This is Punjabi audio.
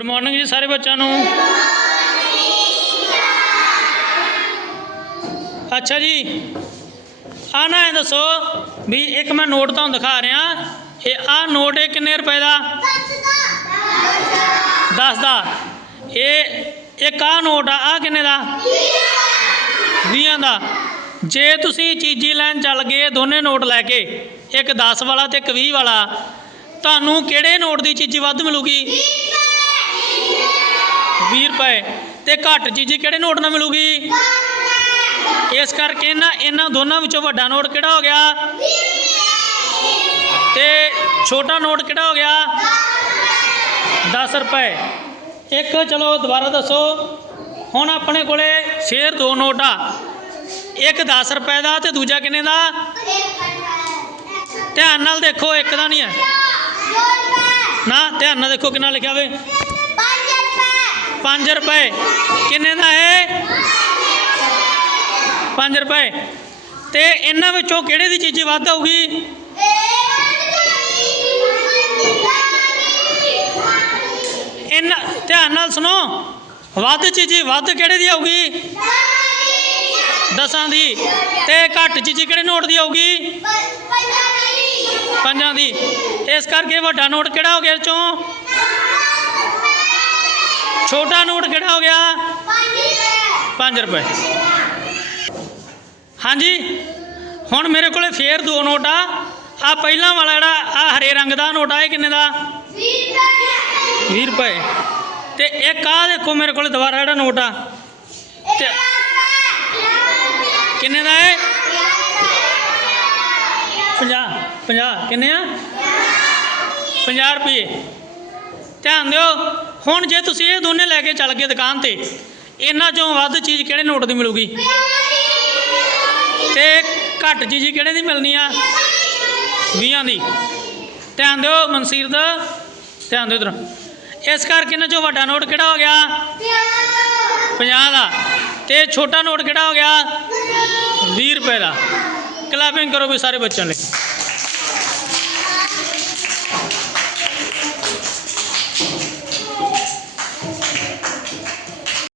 ਗੁੱਡ ਮਾਰਨਿੰਗ ਜੀ ਸਾਰੇ ਬੱਚਿਆਂ ਨੂੰ। ਅੱਛਾ ਜੀ। ਆ ਨਾ ਇਹ ਦੱਸੋ ਵੀ ਇੱਕ ਮੈਂ ਨੋਟ ਤੁਹਾਨੂੰ ਦਿਖਾ ਰਿਹਾ। ਇਹ ਆ ਨੋਟ ਇਹ ਕਿੰਨੇ ਰੁਪਏ ਦਾ? 10 ਦਾ। ਇਹ ਇੱਕ ਆ ਨੋਟ ਆ ਆ ਕਿੰਨੇ ਦਾ? 20 ਦਾ। ਜੇ ਤੁਸੀਂ ਚੀਜ਼ੀ ਲੈਣ ਚੱਲ ਗਏ ਦੋਨੇ ਨੋਟ ਲੈ ਕੇ, ਇੱਕ 10 ਵਾਲਾ ਤੇ ਇੱਕ 20 ਵਾਲਾ, ਤੁਹਾਨੂੰ ਕਿਹੜੇ ਨੋਟ ਦੀ ਚੀਜ਼ੀ ਵੱਧ ਮਿਲੂਗੀ? 20 ਰੁਪਏ। ਤੇ ਘੱਟ ਚੀਜ਼ ਕਿਹੜੇ ਨੋਟ ਨਾਲ ਮਿਲੂਗੀ? ਇਸ ਕਰਕੇ ਇਹਨਾਂ ਇਹਨਾਂ ਦੋਨਾਂ ਵਿੱਚੋਂ ਵੱਡਾ ਨੋਟ ਕਿਹੜਾ ਹੋ ਗਿਆ? ਤੇ ਛੋਟਾ ਨੋਟ ਕਿਹੜਾ ਹੋ ਗਿਆ? 10 ਰੁਪਏ। ਇੱਕ ਚਲੋ ਦੁਬਾਰਾ ਦੱਸੋ। ਹੁਣ ਆਪਣੇ ਕੋਲੇ ਫੇਰ ਦੋ ਨੋਟ ਆ। ਇੱਕ 10 ਰੁਪਏ ਦਾ ਤੇ ਦੂਜਾ ਕਿੰਨੇ ਦਾ? ਧਿਆਨ ਨਾਲ ਦੇਖੋ, ਇੱਕ ਦਾ ਨਹੀਂ ਹੈ। ਨਾ, ਧਿਆਨ ਨਾਲ ਦੇਖੋ ਕਿੰਨਾ ਲਿਖਿਆ ਹੋਵੇ 5 ਰੁਪਏ। ਕਿੰਨੇ ਦਾ ਹੈ 5 ਰੁਪਏ। ਤੇ ਇਹਨਾਂ ਵਿੱਚੋਂ ਕਿਹੜੇ ਦੀ ਚੀਜ਼ ਵੱਧ ਆਊਗੀ? ਇਹਨਾਂ ਧਿਆਨ ਨਾਲ ਸੁਣੋ। ਵੱਧ ਚੀਜ਼ ਵੱਧ ਕਿਹੜੇ ਦੀ ਆਊਗੀ? ਦਸਾਂ ਦੀ। ਤੇ ਘੱਟ ਚੀਜ਼ ਕਿਹੜੇ ਨੋਟ ਦੀ ਆਊਗੀ? ਪੰਜਾਂ ਦੀ ਇਸ ਕਰਕੇ ਵੱਡਾ ਨੋਟ ਕਿਹੜਾ ਹੋ ਗਿਆ ਚੋਂ ਛੋਟਾ ਨੋਟ ਕਿਹੜਾ ਹੋ ਗਿਆ? 5 ਰੁਪਏ। ਹਾਂਜੀ ਹੁਣ ਮੇਰੇ ਕੋਲੇ ਫੇਰ ਦੋ ਨੋਟ ਆ। ਆ ਪਹਿਲਾਂ ਵਾਲਾ ਜਿਹੜਾ ਆ ਹਰੇ ਰੰਗ ਦਾ ਨੋਟ ਆ ਇਹ ਕਿੰਨੇ ਦਾ? 20 ਰੁਪਏ। ਤੇ ਇੱਕ ਆ ਦੇਖੋ ਮੇਰੇ ਕੋਲੇ ਦੁਬਾਰਾ ਜਿਹੜਾ ਨੋਟ ਆ। ਤੇ ਕਿੰਨੇ ਦਾ ਹੈ 50 50 ਕਿੰਨੇ ਆ? 50 ਰੁਪਏ। ਧਿਆਨ ਦਿਓ। ਹੁਣ ਜੇ ਤੁਸੀਂ ਇਹ ਦੋਨੇ ਲੈ ਕੇ ਚੱਲ ਗਏ ਦੁਕਾਨ ਤੇ, ਇਹਨਾਂ ਚੋਂ ਵੱਧ ਚੀਜ਼ ਕਿਹੜੇ ਨੋਟ ਦੀ ਮਿਲੂਗੀ? ਤੇ ਘੱਟ ਚੀਜ਼ ਕਿਹੜੇ ਦੀ ਮਿਲਣੀ ਆ? 20 ਦੀ। ਧਿਆਨ ਦਿਓ ਮਨਸੀਰ ਦਾ, ਧਿਆਨ ਦਿਓ ਇਧਰ। ਇਸ ਕਰਕੇ ਇਹਨਾਂ ਚੋਂ ਵੱਡਾ ਨੋਟ ਕਿਹੜਾ ਹੋ ਗਿਆ? 50 ਦਾ। ਤੇ ਛੋਟਾ ਨੋਟ ਕਿਹੜਾ ਹੋ ਗਿਆ? 20 ਰੁਪਏ ਦਾ। ਕਲਾਪਿੰਗ ਕਰੋ ਵੀ ਸਾਰੇ ਬੱਚਿਆਂ ਲਈ।